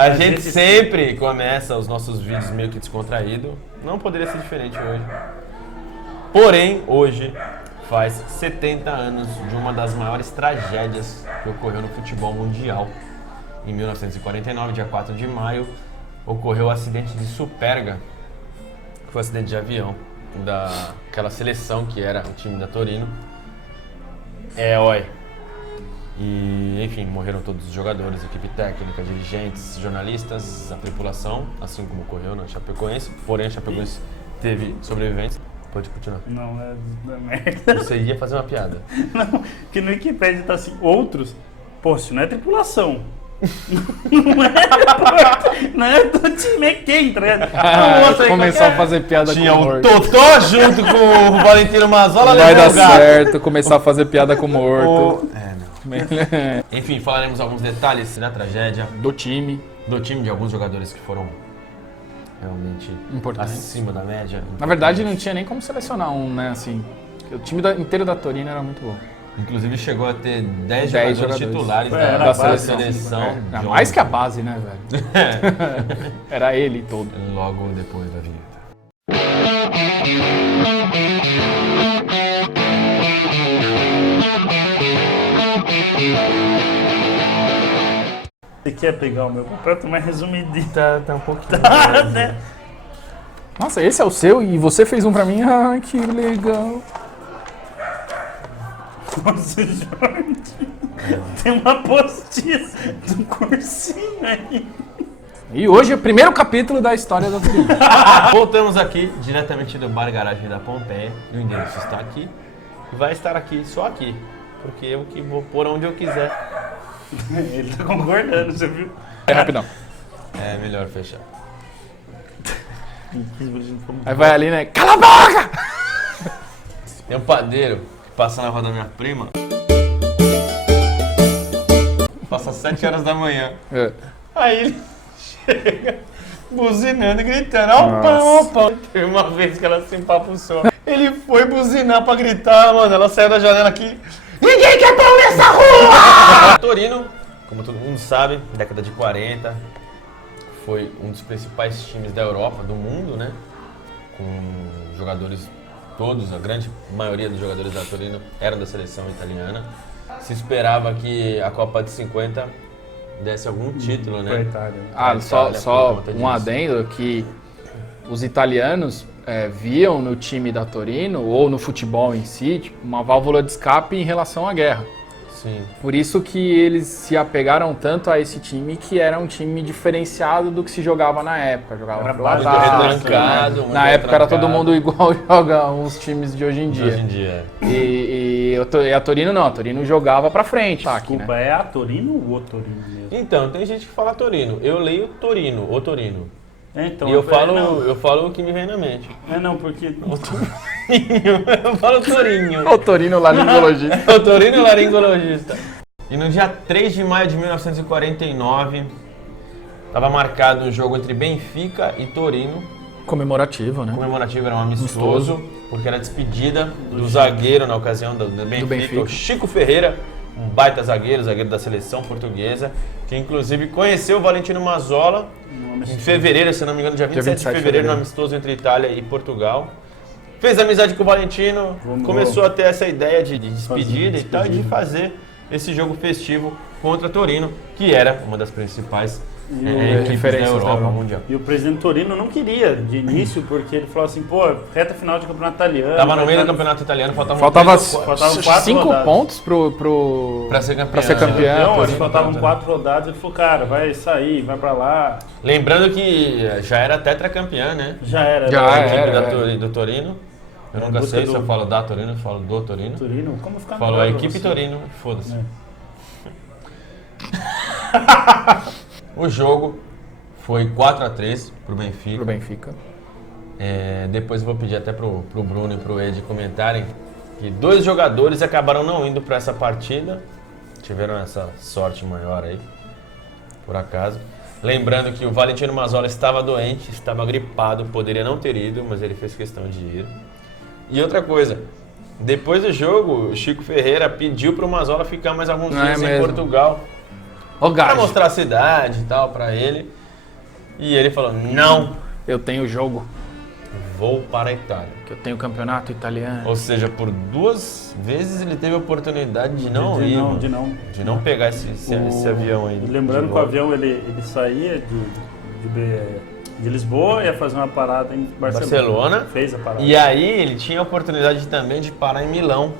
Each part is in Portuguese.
A gente sempre começa os nossos vídeos meio que descontraído. Não poderia ser diferente hoje. Porém, hoje faz 70 anos de uma das maiores tragédias que ocorreu no futebol mundial. Em 1949, dia 4 de maio, ocorreu o acidente de Superga, que foi um acidente de avião daquela seleção que era o time da Torino. E, enfim, morreram todos os jogadores, equipe técnica, dirigentes, jornalistas, a tripulação, assim como ocorreu na Chapecoense. Porém, a Chapecoense teve sobreviventes. Pode continuar. Não, é merda. Você ia fazer uma piada. Não, que no Wikipedia tá assim, outros. Pô, isso não é tripulação. Não é do time, é quem, tá ligado? Começar a fazer piada Tinha com o morto. Totó junto com o Valentino Mazzola. Vai dar levou o gato. certo, começar a fazer piada com morto. Enfim, falaremos alguns detalhes da tragédia, Do time. do time, de alguns jogadores que foram realmente Importantes. acima da média. Na verdade, não tinha nem como selecionar um, né, assim. O time inteiro da Torino era muito bom. Inclusive chegou a ter 10 10 jogadores titulares Era da a base, seleção. Era mais que a base, né, velho? Era ele todo. Logo depois da vinheta. Você quer pegar o meu completo mais resumidinho? Tá um pouquinho. Né? Nossa, esse é o seu e você fez um pra mim? Ai, que legal. Nossa, Jorge. Tem uma postiça do cursinho aí. E hoje é o primeiro capítulo da história da Torino. Voltamos aqui, diretamente do Bar Garagem da Pompeia. O endereço está aqui. E vai estar aqui, só aqui. Porque eu que vou pôr onde eu quiser. Ele tá concordando, você viu? É rapidão. É melhor fechar. Aí vai ali, né? Cala a boca! Tem um padeiro que passa na rua da minha prima. Passa às 7 horas da manhã. É. Aí ele chega buzinando e gritando, ó pão, ó pão. Teve uma vez que ela se empapuçou. Ele foi buzinar pra gritar, mano. Ela saiu da janela aqui. Ninguém quer pão nessa rua! Torino, como todo mundo sabe, década de 40, foi um dos principais times da Europa, do mundo, né? Com jogadores todos, a grande maioria dos jogadores da Torino eram da seleção italiana. Se esperava que a Copa de 50 desse algum título, né? Ah, só um adendo que os italianos viam no time da Torino, ou no futebol em si, tipo, uma válvula de escape em relação à guerra. Sim. Por isso que eles se apegaram tanto a esse time, que era um time diferenciado do que se jogava na época. Jogava Era pro muito ataque, retrancado, né? muito Na época era todo retrancado. mundo igual joga uns times de hoje em dia. Hoje em dia. E a Torino não, a Torino jogava pra frente. Desculpa, né? é a Torino ou o Torino mesmo? Então, tem gente que fala Torino. Eu leio Torino, o Torino. Então, E eu não, falo o que me vem na mente. não, porque... Eu falo Torinho. O Torino laringologista. O Torino laringologista. E no dia 3 de maio de 1949, estava marcado um jogo entre Benfica e Torino. Comemorativo, né? O comemorativo era um amistoso, porque era a despedida do zagueiro na ocasião do Benfica, o Chico Ferreira, um baita zagueiro da seleção portuguesa, que inclusive conheceu o Valentino Mazzola em fevereiro, se não me engano, dia 27 de fevereiro, no amistoso entre Itália e Portugal. Fez amizade com o Valentino, começou a ter essa ideia de despedida e tal, e de fazer esse jogo festivo contra Torino, que era uma das principais equipes da Europa Mundial. E o presidente Torino não queria de início, porque ele falou assim, pô, reta final de campeonato italiano. Tava no meio do campeonato italiano, Faltava 4 5 rodadas. pontos Pra ser campeão. pra ser campeão. Então, faltavam 4 rodadas, ele falou, cara, vai sair, vai pra lá. Lembrando que já era tetracampeã, né? Já era. Já A era. equipe do Torino. Eu nunca sei se eu falo da Torino, eu falo do Torino. Torino, como ficar Falo melhor a pra equipe você? Torino, foda-se. O jogo foi 4-3 pro Benfica. Pro Benfica. Depois eu vou pedir até pro Bruno e pro Ed comentarem que 2 jogadores acabaram não indo para essa partida. Tiveram essa sorte maior aí, por acaso. Lembrando que o Valentino Mazzola estava doente, estava gripado, poderia não ter ido, mas ele fez questão de ir. E outra coisa, depois do jogo, o Chico Ferreira pediu pro Mazzola ficar mais alguns dias em Portugal. Ô, pra gajo. mostrar a cidade e tal pra ele. E ele falou, não, Eu tenho jogo, vou para a Itália. que eu tenho campeonato italiano. Ou seja, por 2 vezes ele teve a oportunidade de não ir, mano. De não pegar esse avião aí. Lembrando de que o volta. avião ele saía de Lisboa e ia fazer uma parada em Barcelona. Fez a parada. E aí ele tinha a oportunidade também de parar em Milão.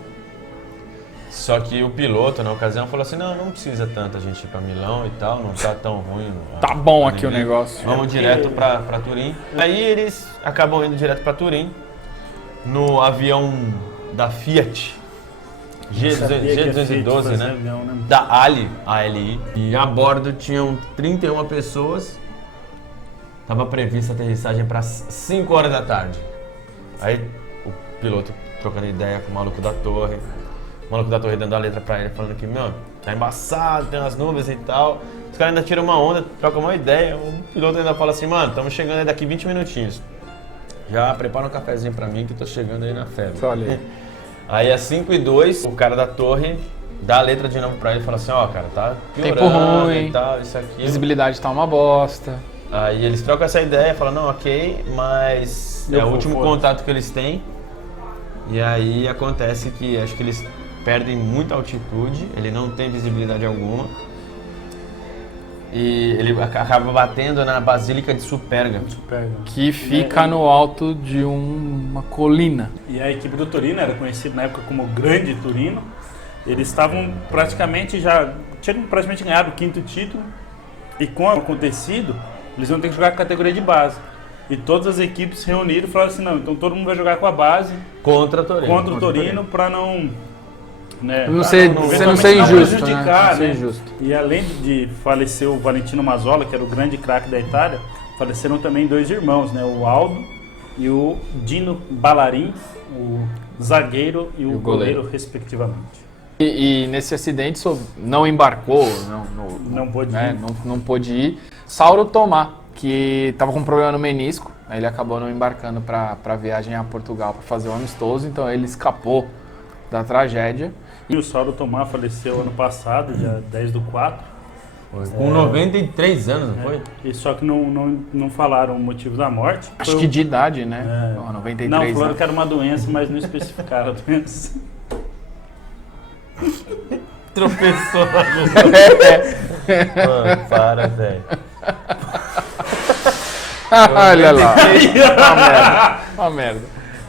Só que o piloto, na ocasião, falou assim, não precisa tanta gente ir pra Milão e tal, não tá tão ruim. Tá bom aqui o negócio. Vamos direto pra Turim. Aí eles acabam indo direto pra Turim, no avião da Fiat, G212, né? Da ALI. E a bordo tinham 31 pessoas. Tava prevista a aterrissagem para 5 horas da tarde. Aí o piloto trocando ideia com o maluco da torre. O maluco da torre dando a letra pra ele, falando que, meu, tá embaçado, tem umas nuvens e tal. Os caras ainda tiram uma onda, trocam uma ideia. O piloto ainda fala assim, mano, estamos chegando aí daqui 20 minutinhos. Já prepara um cafezinho pra mim que eu tô chegando aí na febre. Olha aí. Aí às 5h02, o cara da torre dá a letra de novo pra ele e fala assim, ó, cara, tá Tempo piorando ruim. e tal, isso aqui. Visibilidade tá uma bosta. Aí eles trocam essa ideia, falam, não, ok, mas é o último contato que eles têm. E aí acontece que acho que eles perdem muita altitude, ele não tem visibilidade alguma. E ele acaba batendo na Basílica de Superga. Que fica no alto de uma colina. E a equipe do Torino era conhecida na época como Grande Torino. Eles estavam tinham praticamente ganhado o 5º título. E com o acontecido, eles iam ter que jogar a categoria de base. E todas as equipes se reuniram e falaram assim, não, então todo mundo vai jogar com a base Contra o Torino para não... Né, Você não ser injusto, né? Não ser né? injusto. E além de falecer o Valentino Mazzola, que era o grande craque da Itália, faleceram também 2 irmãos, né? O Aldo e o Dino Ballarin, o zagueiro e o goleiro, respectivamente. E nesse acidente não embarcou, Não pôde né? ir. Não pôde ir. Sauro Tomá, que estava com um problema no menisco, aí ele acabou não embarcando para a viagem a Portugal para fazer o amistoso, então ele escapou da tragédia. E o Sauro Tomá faleceu ano passado, dia 10/4. Com 93 anos, não foi? E só que não falaram o motivo da morte. Acho que de idade, né? 93 Não, falaram anos. que era uma doença, mas não especificaram a doença. Tropeçou. Mano, para, velho. Olha lá. Uma merda.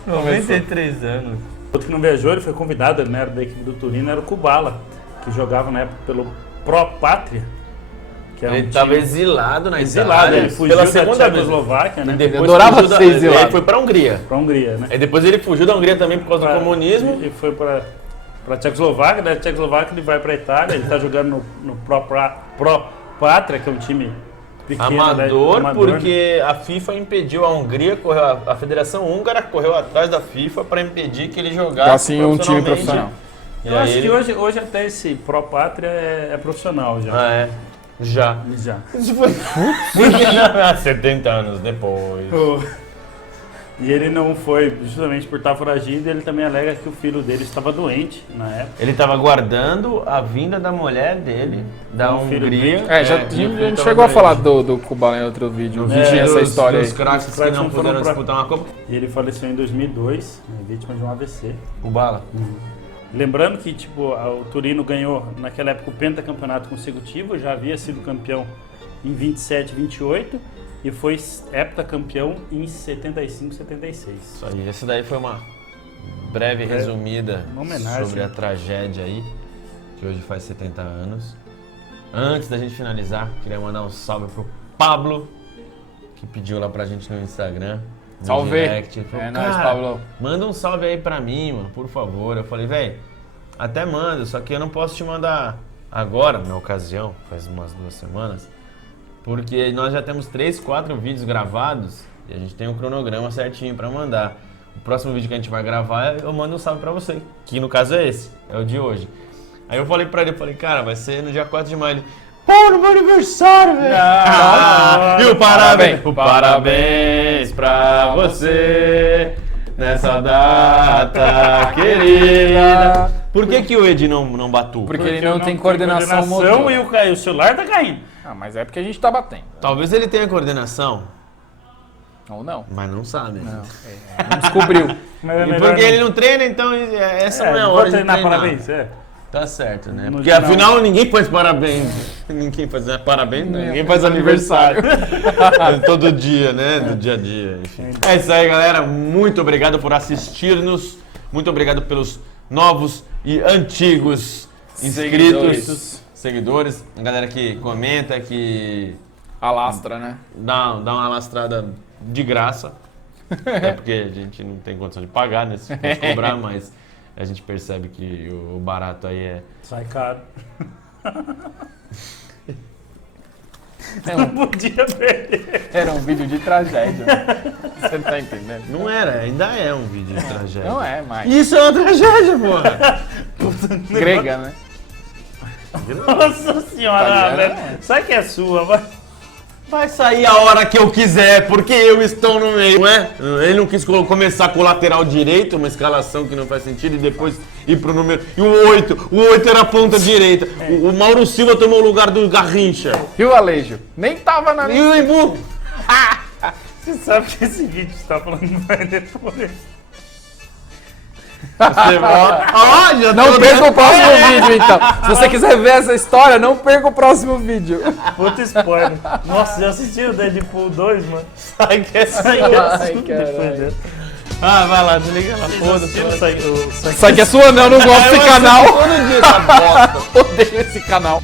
93 anos. Outro que não viajou, ele foi convidado, ele não era da equipe do Torino, era o Kubala, que jogava na época pelo Pro Pátria. Que era Ele um estava time exilado na exilado, Itália. ele fugiu pela da segunda vez. Tchecoslováquia, né? Depois adorava fugiu ser exilado. Ele foi pra Hungria. Pra Hungria, né? Aí depois ele fugiu da Hungria também por causa do comunismo. E foi pra Tchecoslováquia, da Tchecoslováquia ele vai pra Itália, ele tá jogando no Pro Pátria, que é um time pequeno, Amador, né? porque a FIFA impediu a Hungria, a Federação Húngara correu atrás da FIFA para impedir que ele jogasse Assim, um time profissional. E Eu aí acho que hoje até esse Pro Pátria é profissional já. Ah, é. Já. Isso foi 70 anos depois. E ele não foi, justamente por estar foragido, ele também alega que o filho dele estava doente na época. Ele estava aguardando a vinda da mulher dele, da Um filho Hungria. A gente chegou a falar do Kubala em outro vídeo. Tinha essa história aí. Dos craques que não puderam disputar uma Copa. E ele faleceu em 2002, vítima de um AVC. Kubala. Lembrando que o Torino ganhou naquela época o pentacampeonato consecutivo, já havia sido campeão em 27, 28 e foi heptacampeão em 75, 76. Isso aí, essa daí foi uma breve resumida uma homenagem sobre a tragédia aí, que hoje faz 70 anos. Antes da gente finalizar, queria mandar um salve pro Pablo, que pediu lá pra gente no Instagram. No Salve! direct. Falou, É nóis, Pablo. Manda um salve aí pra mim, mano, por favor. Eu falei, velho, até mando, só que eu não posso te mandar agora, na ocasião, faz umas 2 semanas, porque nós já temos 3, 4 vídeos gravados e a gente tem um cronograma certinho pra mandar. O próximo vídeo que a gente vai gravar, eu mando um salve pra você, que no caso é esse, é o de hoje. Aí eu falei pra ele, cara, vai ser no dia 4 de maio. Ele, pô, no meu aniversário, velho! E o parabéns pra você nessa data querida. Por que o Edi não batuu? Porque ele não tem coordenação motora. E o celular tá caindo. Ah, mas é porque a gente tá batendo. Talvez ele tenha coordenação, Ou não. mas não sabe. Não descobriu. Mas é E melhor porque ele não treina, então essa não é a vou hora de treinar, treinar. parabéns. Tá certo, né? No Porque final- afinal ninguém faz parabéns. Ninguém faz parabéns, ninguém faz aniversário. Todo dia, né? Do dia a dia, enfim. É isso aí, galera. Muito obrigado por assistir-nos. Muito obrigado pelos novos e antigos inscritos, seguidores. A galera que comenta, que Alastra, né? dá uma alastrada de graça. É porque a gente não tem condição de pagar, né? Se fosse cobrar, mas a gente percebe que o barato aí é... Sai caro. É Não podia perder. Era um vídeo de tragédia. Você tá entendendo? Não era, ainda é um vídeo de tragédia. Não é, mas. Isso é uma tragédia, porra! Grega, né? Nossa senhora, Italiano, velho. é. Sabe que é sua, vai. Vai sair a hora que eu quiser, porque eu estou no meio, não é? Ele não quis começar com o lateral direito, uma escalação que não faz sentido, e depois ir pro número... E o 8 era a ponta direita. O Mauro Silva tomou o lugar do Garrincha. E o Alejo? Nem tava na E o Imbu... Você sabe que esse vídeo que você tá falando vai depois. Já Não perca o próximo vídeo, então. Se você quiser ver essa história, não perca o próximo vídeo. Puta spoiler. Nossa, já assistiu o Deadpool 2, mano? Sai que é Sai Ai, assunto caralho. depois dessa. Ah, vai lá, desliga lá. Foda-se. Sai Isso aqui é sua, não gosto desse canal. Todo dia essa bosta. Odeio esse canal.